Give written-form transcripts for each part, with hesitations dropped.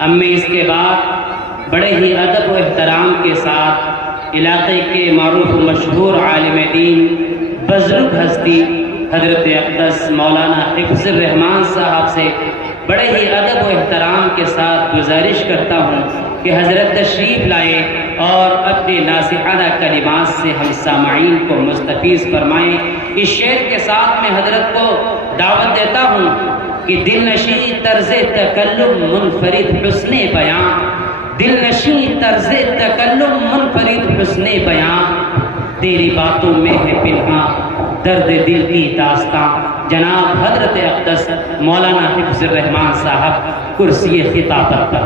اب میں اس کے بعد بڑے ہی ادب و احترام کے ساتھ علاقے کے معروف و مشہور عالم دین بزرگ ہستی حضرت اقدس مولانا حفظ الرحمان صاحب سے بڑے ہی ادب و احترام کے ساتھ گزارش کرتا ہوں کہ حضرت تشریف لائے اور اپنے ناصحانہ کلمات سے ہم سامعین کو مستفیض فرمائیں۔ اس شعر کے ساتھ میں حضرت کو دعوت دیتا ہوں کہ دل نشیں طرز تکلم منفرد حسن بیاں، دل نشیں طرز تکلم منفرد حسن بیاں، تیری باتوں میں ہے پنہاں درد دل کی داستاں۔ جناب حضرت اقدس مولانا حفظ الرحمان صاحب کرسی خطابت پر۔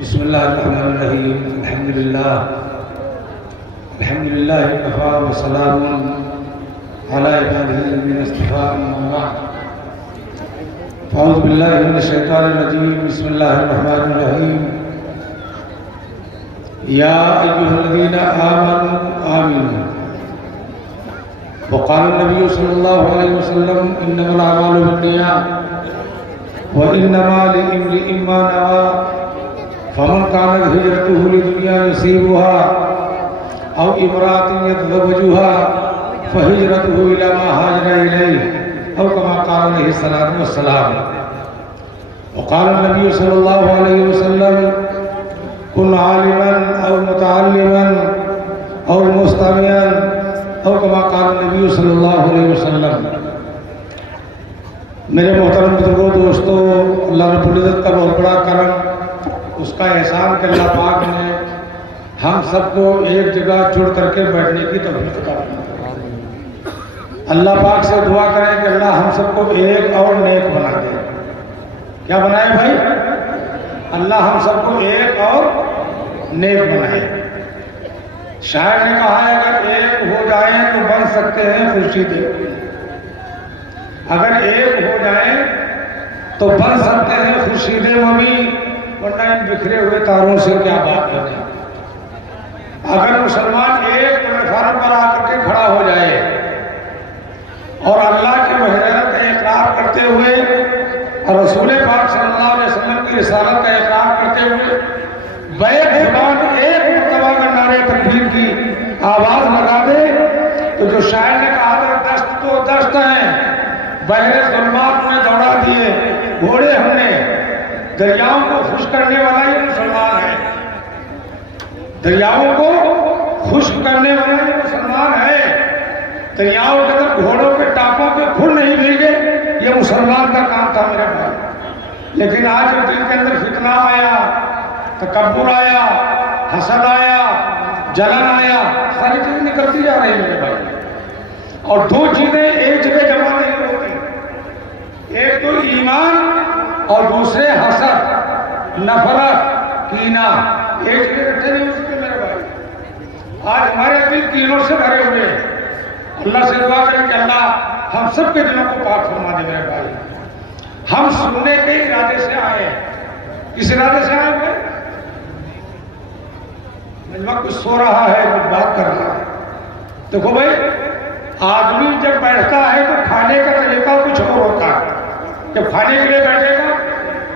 بسم اللہ الرحمن الرحیم، الحمدللہ وکفی وسلام علی عبادہ الذین اصطفیٰ، اما بعد، فاعوذ باللہ من الشیطان الرجیم، بسم اللہ الرحمن الرحیم۔ یا ایھا الذین آمنوا آمنوا وقال النبی صلی اللہ علیہ وسلم انما الاعمال بالنیات وانما لامرئ ما نوى فمن كانت هجرته لدنيا يصيبها أو امرأة يتزوجها فهجرته إلى ما هاجر إليه أو كما قال عليه الصلاة والسلام۔ وقال النبي صلى الله عليه وسلم كن عالما أو متعلما أو مستمعا أو كما قال النبي صلى الله عليه وسلم۔ میرے محترم بزرگوں، دوستو، اللہ رب العزت کا بہت بڑا کرم، اس کا احسان کہ اللہ پاک نے ہم سب کو ایک جگہ جڑ کر کے بیٹھنے کی توفیق عطا فرمائی۔ اللہ پاک سے دعا کریں کہ اللہ ہم سب کو ایک اور نیک بنا دے۔ کیا بنائے بھائی؟ اللہ ہم سب کو ایک اور نیک بنائے۔ شاعر نے کہا ہے اگر ایک ہو جائیں تو بن سکتے ہیں خورشیدیں، اگر ایک ہو جائیں تو بن سکتے ہیں خورشیدیں مبیں، ورنہ ان بکھرے ہوئے تاروں سے کیا بات کریں۔ اگر مسلمان ایک پلیٹ فارم پر آ کر کے کھڑا ہو جائے اور اللہ کی وحدانیت کا اقرار کرتے ہوئے اور رسول پاک صلی اللہ علیہ وسلم کی رسالت کا اقرار کرتے ہوئے بیک زبان ایک مرتبہ میں نعرے تکبیر کی آواز لگا دے تو جو شاعر نے کہا تھا دست تو دست ہیں، بحر ظلمات میں دوڑا دیے گھوڑے ہم نے، دریاؤں کو خشک کرنے والا یہ مسلمان ہے، دریاؤں کو خشک کرنے والا یہ مسلمان ہے، دریاؤں کے اندر گھوڑوں کے ٹاپوں پہ پھول نہیں بھیگے، یہ مسلمان کا کام تھا میرے بھائی۔ لیکن آج جو دل کے اندر فتنہ آیا، تکبر آیا، حسد آیا، جلن آیا، ساری چیزیں نکلتی جا رہی ہیں میرے بھائی، اور دو چیزیں ایک جگہ جمع نہیں ہوتی، ایک تو ایمان اور دوسرے حسد، نفرت، کینہ، ایک چیز اچھے نہیں ہو سکتے میرے بھائی۔ آج ہمارے دل کینوں سے بھرے ہوئے ہیں، اللہ سے دعا کریں کہ اللہ ہم سب کے دلوں کو پاک فرما دے میرے بھائی۔ ہم سننے کے ارادے سے آئے ہیں، کس ارادے سے آئے ہوئے؟ مجمع کچھ سو رہا ہے، کچھ بات کر رہا ہے۔ دیکھو بھائی، آدمی جب بیٹھتا ہے تو کھانے کا طریقہ کچھ اور ہوتا ہے، جب کھانے کے لیے بیٹھے گا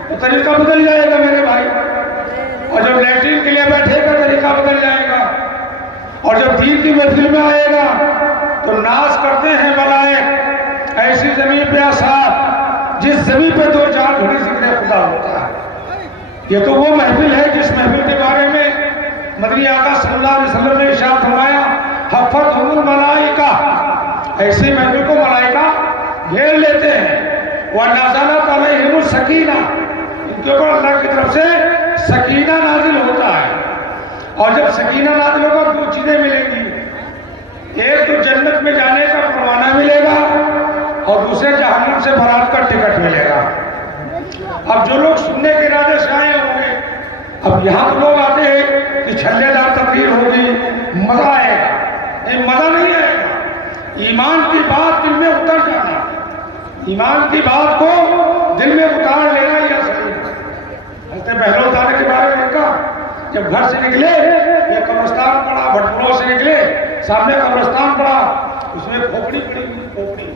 تو طریقہ بدل جائے گا میرے بھائی، اور جب لیٹرین کے لیے بیٹھے گا طریقہ بدل جائے گا، اور جب دین کی محفل میں آئے گا تو ناز کرتے ہیں ملائک ایسی زمین پہ آساد جس زمین پہ دو چار گھڑی ذکر خدا ہوتا ہے۔ یہ تو وہ محفل ہے جس محفل کے بارے میں مدنی آقا صلی اللہ علیہ وسلم نے ارشاد فرمایا حفتھم الملائکہ، ایسی محفل کو ملائکہ گھیر لیتے ہیں، وَنَزَلَتْ عَلَيْهِمُ السَّکِینَہ، ان کے اوپر اللہ کی طرف سے سکینہ نازل ہوتا ہے۔ اور جب سکینہ نازل ہوگا دو چیزیں ملیں گی، ایک تو جنت میں جانے کا پروانہ ملے گا اور دوسرے جہنم سے فرار کا ٹکٹ ملے گا۔ اب جو لوگ سننے کے ارادے سے آئے ہوں گے، اب یہاں تو لوگ آتے ہیں کہ چھلے دار تقریر ہوگی، مزہ آئے گا، نہیں مزہ نہیں آئے گا۔ ایمان کی بات دل میں اتر جانا، ایمان کی بات کو دل میں اتار لینا، یہ حضرت بہلول کے بارے میں کہا جب گھر سے نکلے یہ قبرستان پڑا، بھٹپڑوں سے نکلے سامنے قبرستان پڑا، اس میں کھوپڑی پڑی ہوئی، کھوپڑی،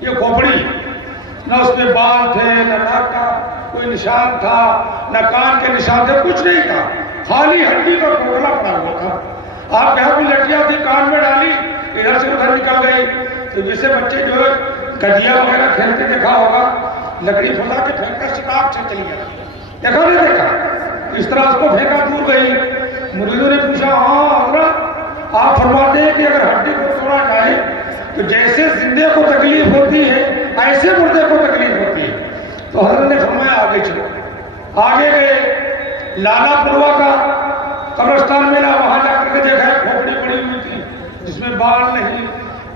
یہ کھوپڑی، نہ اس میں بال تھے، نہ ناک کا کوئی نشان تھا، نہ کان کے نشان تھے، کچھ نہیں تھا، خالی ہڈی کا ٹوکرا پڑا ہوا تھا۔ آپ یہاں بھی لٹیاں تھی کان میں ڈالی، ادھر سے ادھر نکل گئی، تو جیسے بچے جو ہے گڈیا وغیرہ کھیلتے دیکھا ہوگا، لکڑی پھنسا کے پھینک کر شکار سے چلی گئی، دیکھا نہیں دیکھا؟ اس طرح اس کو پھینکا دور گئی۔ مریدوں نے پوچھا ہاں حضرت آپ فرماتے ہیں کہ اگر ہڈی کو توڑا جائے تو جیسے زندے کو تکلیف ہوتی ہے ایسے مردے کو تکلیف ہوتی ہے؟ تو حضرت نے فرمایا آگے چلو۔ آگے گئے، لالا پروا کا قبرستان ملا، وہاں جا کر کے دیکھا کھوپڑی پڑی ہوئی تھی جس میں بال نہیں،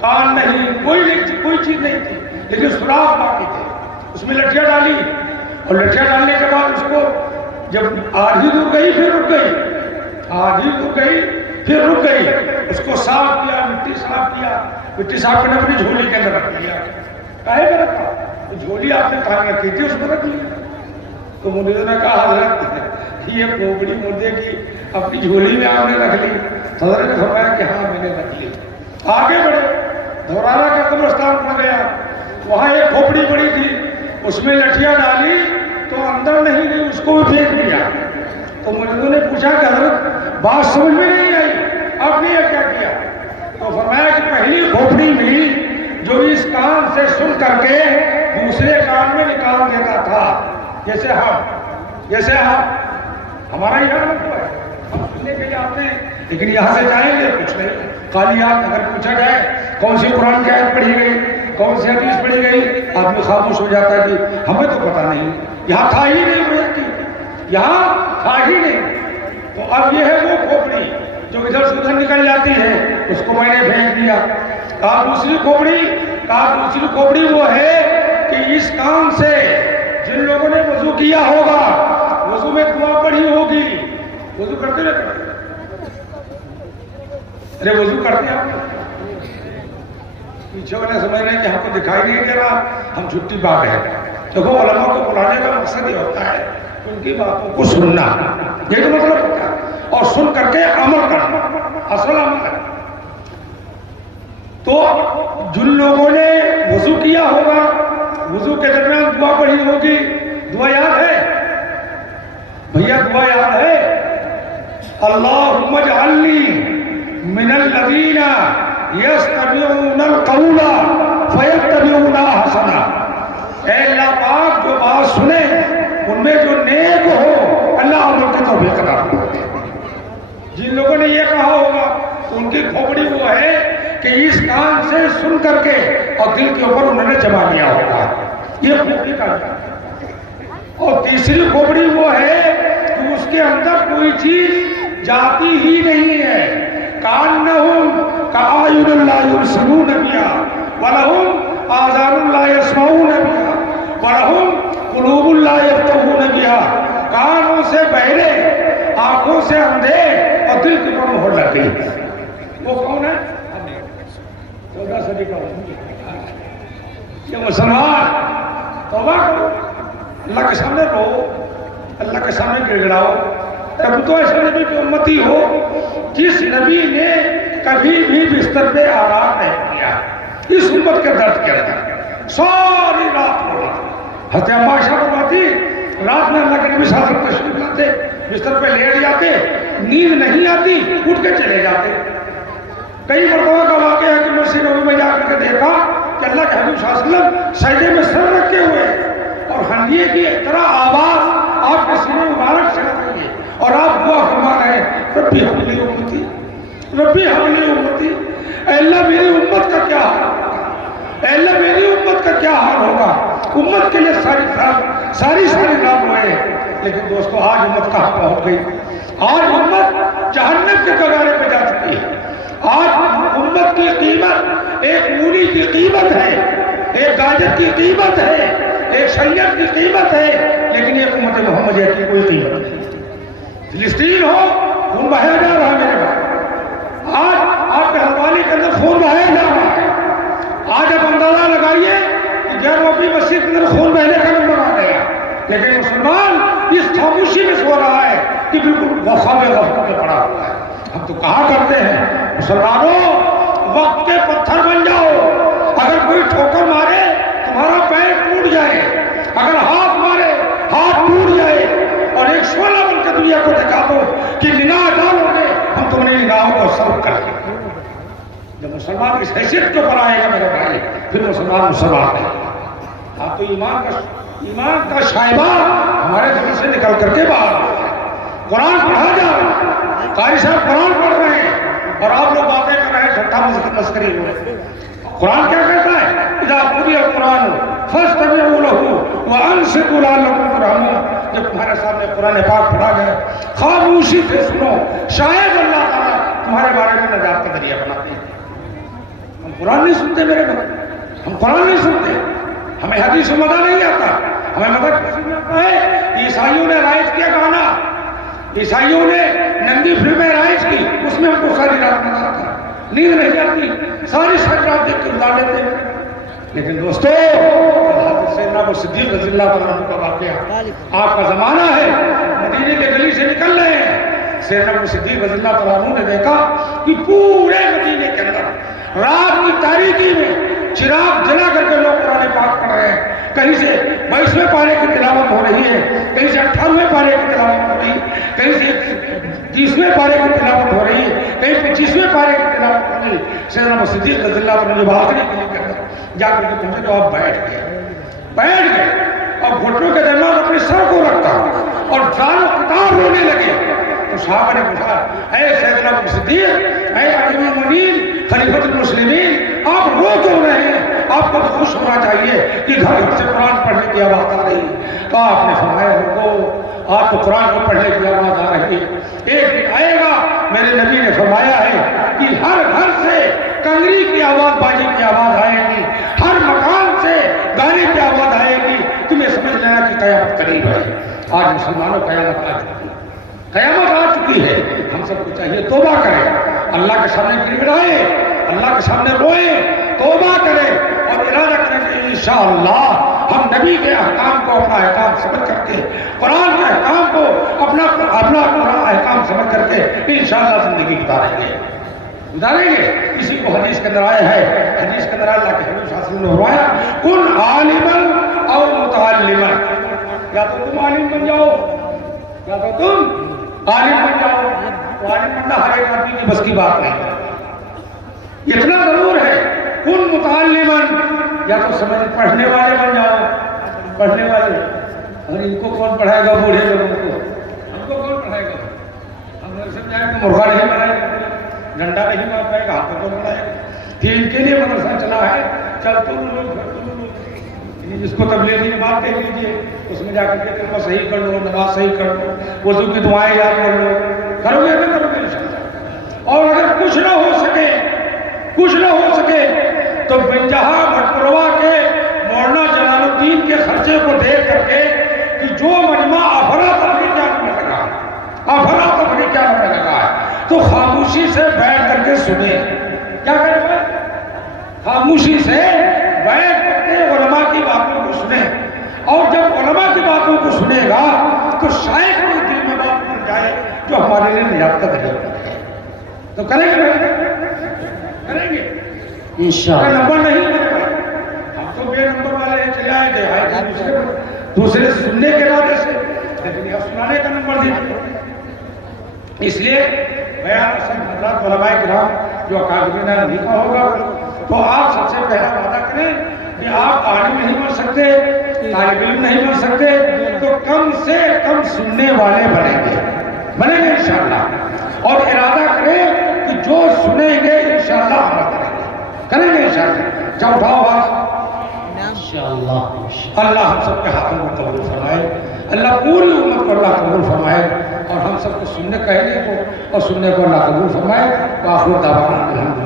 کان نہیں، کوئی چیز نہیں تھی، لیکن سوراخ باقی تھے۔ اس میں لٹھیاں ڈالی، اور لٹھیاں ڈالنے کے بعد اس کو جب آدھی دور گئی پھر رک گئی، آدھی دور گئی پھر رک گئی، اس کو صاف کیا، مٹی صاف کیا، مٹی صاف کرنے اپنی جھولی کے اندر رکھ دیا۔ کہے میں رکھا؟ جھولی آپ نے کہاں رکھی تھی، اس میں رکھ لیا۔ تو مریدوں نے کہا حضرت یہ کھوپڑی مردے کی اپنی جھولی میں آپ نے رکھ لی؟ حضرت نے فرمایا کہ ہاں میں نے رکھ لی۔ آگے بڑھے، دھورانا کا قبرستان پڑ گیا، وہاں ایک کھوپڑی پڑی تھی، اس میں لٹھیاں ڈالی تو اندر نہیں گئی، اس کو بھی پھینک دیا۔ تو مریدوں نے پوچھا کہ حضرت بات سمجھ میں نہیں آئی، آپ نے یہ کیا کیا؟ تو فرمایا کہ پہلی کھوپڑی ملی جو اس کان سے سن کر کے دوسرے کان میں نکال دیتا تھا، جیسے ہم ہمارا یہاں مطلب ہے ہم سننے کے لیے آتے ہیں، لیکن یہاں سے جائیں گے کچھ نہیں، خالی آپ اگر پوچھا جائے کون سی قرآن کی آیت پڑھی گئی، کون سی حدیث پڑھی گئی، آدمی خاموش ہو جاتا ہے کہ ہمیں تو پتہ نہیں، یہاں تھا ہی نہیں، یہاں تھا ہی نہیں۔ تو اب یہ ہے وہ کھوپڑی جو ادھر سے ادھر نکل جاتی ہے، اس کو میں نے پھینک دیا۔ کہا دوسری کھوپڑی وہ ہے کہ اس کام سے جن لوگوں نے وضو کیا ہوگا، وضو میں دعا پڑھی ہوگی، وضو کرتے رہتے، ارے وضو کرتے ہیں آپ پیچھے والے سمجھ رہے ہیں کہ ہم کو دکھائی نہیں دے رہا، ہم چھٹی پا رہے ہیں۔ دیکھو علماء کو بلانے کا مقصد یہ ہوتا ہے ان کی باتوں کو سننا، یہ تو مطلب ہوتا ہے، اور سن کر کے عمل کرنا، اصل عمل ہے۔ تو جن لوگوں نے وضو کیا ہوگا، وضو کے درمیان دعا پڑھی ہوگی، دعا یاد ہے بھیا؟ دعا یاد ہے؟ اللہم اجعلنی من الذین یستمعون القول فیتبعون احسنہ۔ اے اللہ پاک جو بات سنے ان میں جو نیک ہو اللہ عمل کی توفیق عطا فرمائے۔ جن لوگوں نے یہ کہا ہوگا تو ان کی کھوپڑی وہ ہے کہ اس کان سے سن کر کے اور دل کے اوپر انہوں نے جما لیا ہوگا، یہ کھوپڑی کا ہے۔ اور تیسری کھوپڑی وہ ہے کہ اس کے اندر کوئی چیز جاتی ہی نہیں ہے، کانہم کاعین لا یبصرون بہا ولہم آذان لا یسمعون بہا ولہم قلوب لا یفقہون بہا۔ کانوں سے بہرے، آنکھوں سے اندھے اور دل کی پر مہر لگ گئی۔ وہ کون ہے؟ 14 صدی کا یہ مسلمان۔ توبہ کرو، اللہ کے سامنے رو، اللہ کے سامنے گڑ گڑاؤ۔ تم تو ایسے نبی کی امتی ہو جس نبی نے کبھی بھی بستر پہ آرام نہیں کیا، اس امت کے درد کے اندر ساری رات رو رہا۔ حضرت عائشہ فرماتی رات میں اللہ کے نبی صلی اللہ علیہ وسلم تشریف لاتے، بستر پہ لیٹ جاتے، نیند نہیں آتی، اٹھ کے چلے جاتے۔ کئی مرتبہ کا واقعہ ہے کہ مسجد نبوی میں جا کر کے دیکھا کہ اللہ کے حبیب صلی اللہ علیہ وسلم سجدے میں سر رکھے ہوئے اور حنیے کی طرح آواز آپ کے سینے مبارک سے آ رہی ہے اور آپ دعا فرما رہے ہیں ربی حب لی امتی، ربی حب لی امتی۔ اے اللہ میری امت کا کیا حال ہوگا، اے اللہ میری امت کا کیا حال ہوگا۔ امت کے لیے ساری رات روئے، لیکن دوستو آج امت کہاں پہنچ گئی؟ آج امت جہنم کے کنارے پہ جا چکی ہے۔ آج امت کی قیمت ایک مولی کی قیمت ہے، ایک گاجر کی قیمت ہے، ایک شریعت کی قیمت ہے، لیکن ایک امت محمدیہ کی کوئی قیمت نہیں۔ فلسطین ہو، خون بہایا جا رہا ہے میرے بھائی، آج آپ کے حوالے کے اندر خون بہایا جا رہا ہے۔ آج آپ اندازہ لگائیے کہ 11ویں مسجد کے اندر خون بہنے کا نمبر آ گیا، لیکن مسلمان کہ بالکل غفلت میں پڑا ہوا ہے. ہم تو کہا کرتے ہیں مسلمانوں وقت کے پتھر بن جاؤ. اگر کوئی ٹھوکر مارے تمہارا پیر ٹوٹ جائے, اگر ہاتھ مارے ہاتھ ٹوٹ جائے, اور ایک شعلہ بن کے دنیا کو دکھا دو کہ نگاہ ڈالو گے ہم تمہاری نگاہوں کو صرف کر دیں گے. جب مسلمان اس حیثیت کے اوپر آئے گا میرے بھائی, پھر مسلمان نہیں. آپ تو ایمان کا شائبہ ہمارے دل سے نکل کر کے باہر آ گیا. قرآن پڑھا جا رہا, قاری صاحب قرآن پڑھ رہے ہیں اور آپ لوگ باتیں کر رہے ہیں, چھٹا مسکری ہو رہے ہیں. قرآن کیا کہتا ہے؟ اذا قرئ القرآن فاستمعوا له وانصتوا لعلكم ترحمون. جب تمہارے سامنے قرآن پاک پڑھا گیا خاموشی سے سنو, شاید اللہ تعالیٰ تمہارے بارے میں نجات کا ذریعہ بناتے ہیں. ہم قرآن نہیں سنتے میرے بھائی, ہم قرآن نہیں سنتے. ہمیں حدیث و مدہ نہیں آتا, ہمیں مدہ آتا ہے. عیسائیوں نے رائج کیا گانا, عیسائیوں نے ننگی فلمیں رائج کی, اس میں ہم کو ساری رات مزہ آتا, نیند نہیں آتی, ساری ساری رات دیکھ کے گزار لیتے ہیں. لیکن دوستو حضرت سیدنا ابو صدیق رضی اللہ عنہ کا واقعہ, آپ کا زمانہ ہے, مدینے کے گلی سے نکل رہے ہیں. سیدنا ابو صدیق رضی اللہ عنہ نے دیکھا کہ پورے مدینے کے اندر رات کی تاریکی میں چراغ جلا کر کے لوگ قرآن پاک پڑھ رہے ہیں. کہیں سے 22ویں پارے کی تلاوت ہو رہی ہے, کہیں سے 18ویں پارے کی تلاوت ہو رہی ہے, کہیں سے 30ویں پارے کی تلاوت ہو رہی ہے, کہیں 25ویں پارے کی تلاوت ہو رہی ہے. سیدنا ابو صدیق رضی اللہ عنہ جب آخری کے لیے جا کر کے پہنچے تو آپ بیٹھ گئے اور گھٹنوں کے درمیان اپنے سر کو رکھا اور دار و کتاب رونے لگے. تو صحابہ نے پوچھا, اے سیدنا ابو صدیق, اے امیر المومنین خلیفۃ المسلمین, آپ رو کیوں رہے ہیں؟ آپ کو تو خوش ہونا چاہیے کہ گھر سے قرآن پڑھنے کی آواز آ رہی ہے. تو آپ نے فرمایا کو آپ کو قرآن کو پڑھنے کی آواز آ رہی ہے, ایک دن آئے گا, میرے نبی نے فرمایا ہے کہ ہر گھر سے کنگری کی آواز, بازی کی آواز آئے گی, ہر مکان سے گانے کی آواز آئے گی. تمہیں سمجھ لینا کہ قیامت قریب ہے. آج مسلمانوں قیامت آ چکی ہے, قیامت آ چکی ہے. ہم سب کو چاہیے توبہ کریں, اللہ کے سامنے گڑگڑائیں, اللہ کے سامنے روئیں, توبہ کریں اور ارادہ کریں کہ انشاءاللہ ہم نبی کے احکام کو اپنا احکام سمجھ کر کے, قرآن کے احکام کو اپنا احکام سمجھ کر کے انشاءاللہ زندگی گزاریں گے. اسی کو حدیث کے اندر آیا ہے, حدیث کے اندر اللہ کے حبیب صلی اللہ علیہ وسلم نے فرمایا کن عالما او متعلما, یا تو تم عالم بن جاؤ یا تو تم عالم بن جاؤ. عالم بننا ہر ایک آدمی کی بس کی بات نہیں ہے, اتنا ضرور ہے. کن متعلما, یا تو سمجھ پڑھنے والے بن جاؤ, پڑھنے والے. اور ان کو کون پڑھائے گا؟ بوڑھے لوگوں کو ہم کو کون پڑھائے گا؟ ہم نے سمجھایا کہ مرغا نہیں بنائے گا, ڈنڈا نہیں مار پائے گا, ہاتھوں کو بنائے گا. پھر ان کے لیے مدرسہ چلا ہے, چل تم لوگ جس کو تبلیغی بات کہہ لیجیے, اس میں جا کر کے کلمہ صحیح کر لو, نماز صحیح کر لو, وضو کی دعائیں یاد کر لو, کرو گے نہ کرو گے انشاءاللہ. اور اگر کچھ نہ ہو سکے تو بنجہا مٹپروا کے مولانا جلال الدین کے خرچے کو دیکھ کر کے کہ جو مجمع افراد افریقہ میں لگا ہے تو خاموشی سے بیٹھ کر کے سنیں. کیا کریں؟ خاموشی سے بیٹھ کر کے علماء کی باتوں کو سنیں, اور جب علماء کی باتوں کو سنے گا تو شاید کوئی دل میں بات بن جائے جو ہمارے لیے نجات کا ذریعہ بن جائے. تو کریں گے انشاءاللہ. نمبر نہیں, ہم تو بے نمبر والے چلے آئے تھے دوسرے سننے کے ارادے سے, لیکن یہ سنانے کا نمبر نہیں. اس لیے بیان حضرات علماء کرام جو اکادمی نے لکھا ہوگا تو آپ سب سے پہلا وعدہ کریں کہ آپ عالم نہیں بن سکتے, طالب علم نہیں بن سکتے, تو کم سے کم سننے والے بنیں گے انشاءاللہ. اور ارادہ کریں کہ جو سنیں گے انشاءاللہ عمل کریں گے انشاءاللہ. جب اٹھاؤ انشاءاللہ. اللہ ہم سب کے ہاتھوں میں قبول فرمائے, اللہ پوری امت کو اللہ قبول فرمائے, اور ہم سب کو سننے کہنے کو اور سننے کو اللہ قبول فرمائے. وآخر دعوانا الحمدللہ.